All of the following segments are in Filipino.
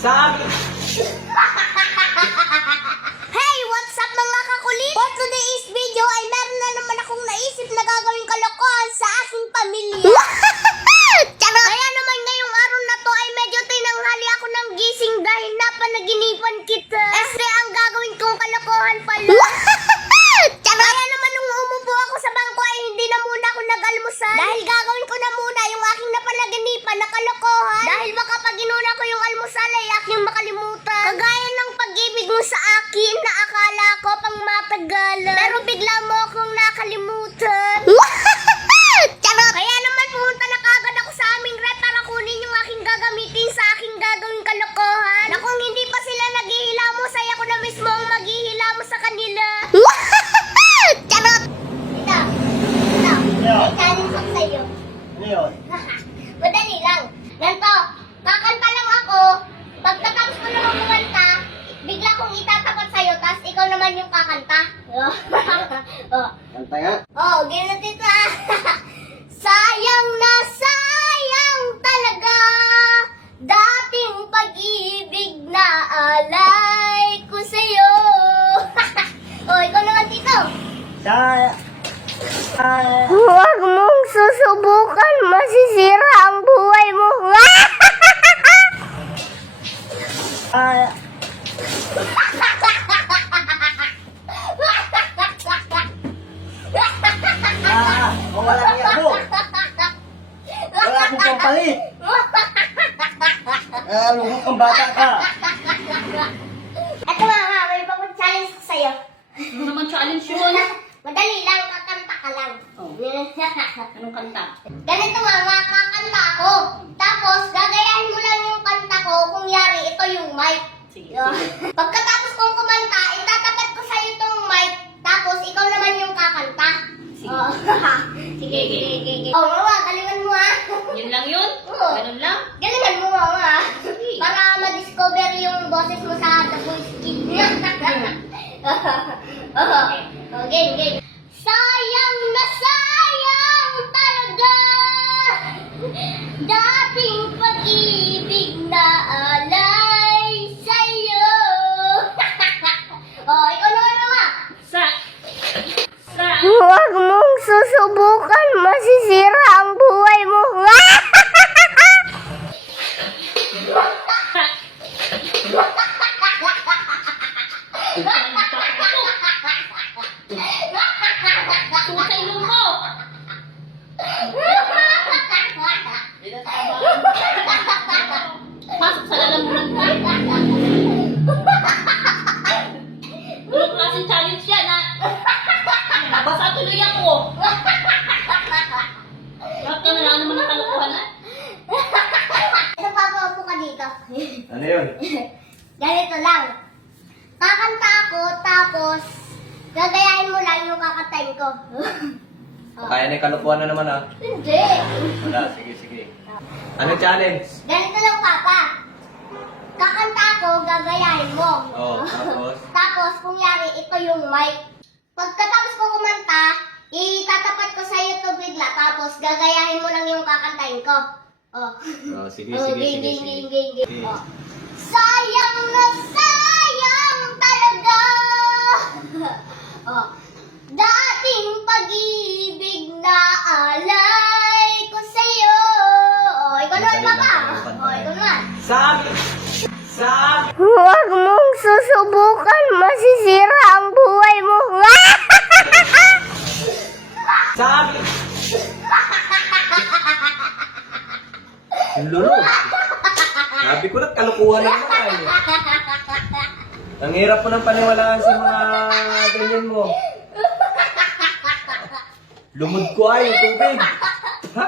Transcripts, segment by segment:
Sabi! Hey! What's up mga kakulit? For today's video ay meron na naman akong naisip na gagawing kalokohan sa aking pamilya. Kaya naman ngayong araw na to ay medyo tinanghali ako ng gising dahil napanaginipan kita. Este ang gagawin kong kalokohan pala. Kaya naman nung umupo ako sa bangko ay hindi na muna ako nag-almusal. Dahil gagawin ko na muna yung aking napanaginipan na kalokohan. Dahil baka pag inuna ko yung almusal ay aking makalimutan. Kagaya ng pag-ibig mo sa akin na akala ko pang matagalan. Pero bigla mo akong nakalimutan. Kaya naman pumunta na kagad ako sa aming rep para kunin yung aking gagamitin sa aking gagawing kalokohan. Na kung hindi pa sila naghihilamos ay ako na mismo ang maghihilamos sa kanila. Charot! Ito. May challenge ako sa'yo. Ano yun? Madali lang. Ganito, kakanta lang ako. Pagkatapos ko naman kumanta, bigla kong itatapat sa'yo, tapos ikaw naman yung kakanta. Kanta nga. Ganito ito Sayang na sayang talaga dating pag-ibig na alay ko sa'yo. Ikaw naman dito. Huwag mong susubukan, masisira ang buhay mo. Wala niya ako. Wala akong kampalit. Lungkot kang bata ka. Ito nga, may bagong challenge ko sa'yo. Ano naman challenge yun? Madali lang, kakanta ka lang. Anong kanta? Ganito nga, kakanta ako. Tapos, gagayahin mo lang yung kanta ko kung yari ito yung mic. Sige, Pagkatapos kong kumanta, itatapat ko sa'yo itong mic. Tapos, ikaw naman yung kakanta. Sige. Sige. Mama, galingan mo Yun lang yun? Oo. Ganun lang? Galingan mo, mama. Sige. Para ma-discover yung boses mo sa The Voice Kids. Game. Sayang na sayang talaga dating pag-ibig na alay sa'yo. Ikaw naman, mama. Huwag mong susubukan, masisira ang buhay mo. Sa ilong mo! Pasok sa lalamunan mo. Anong klaseng challenge yan, ha? Basta tuloy ako. Bakit ka na lang naman ng kalokohan, ha? Ito, papaupo ka dito. Ano yun? Ganito lang. Kakanta ako, tapos gagayahin mo lang yung kakantahin ko. Kaya na yung kalupuan na naman ah. Hindi. Wala, sige. Ano challenge? Ganito lang, Papa. Kakanta ako, gagayahin mo. Tapos? Tapos, kung yari, ito yung mic. Pagkatapos ko kumanta, itatapat ko sa'yo ito bigla. Tapos, gagayahin mo lang yung kakantahin ko. Sige. Game. Sayang na sayang talaga dating pag-ibig na alay ko sa'yo. Ikaw naman, Papa. Ikaw naman. Sabi! Huwag mong susubukan, masisira ang buhay mo. Sabi! Yung lulo. Sabi ko na, kalukuhan lang naman eh. Ang hirap mo ng paniwalaan sa mga ganyan mo. Lumod ko ay yung tubig. Ha?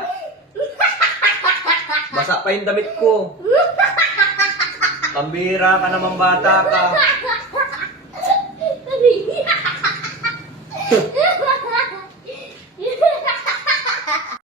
Basa pa yung damit ko. Pambira ka naman, bata ka.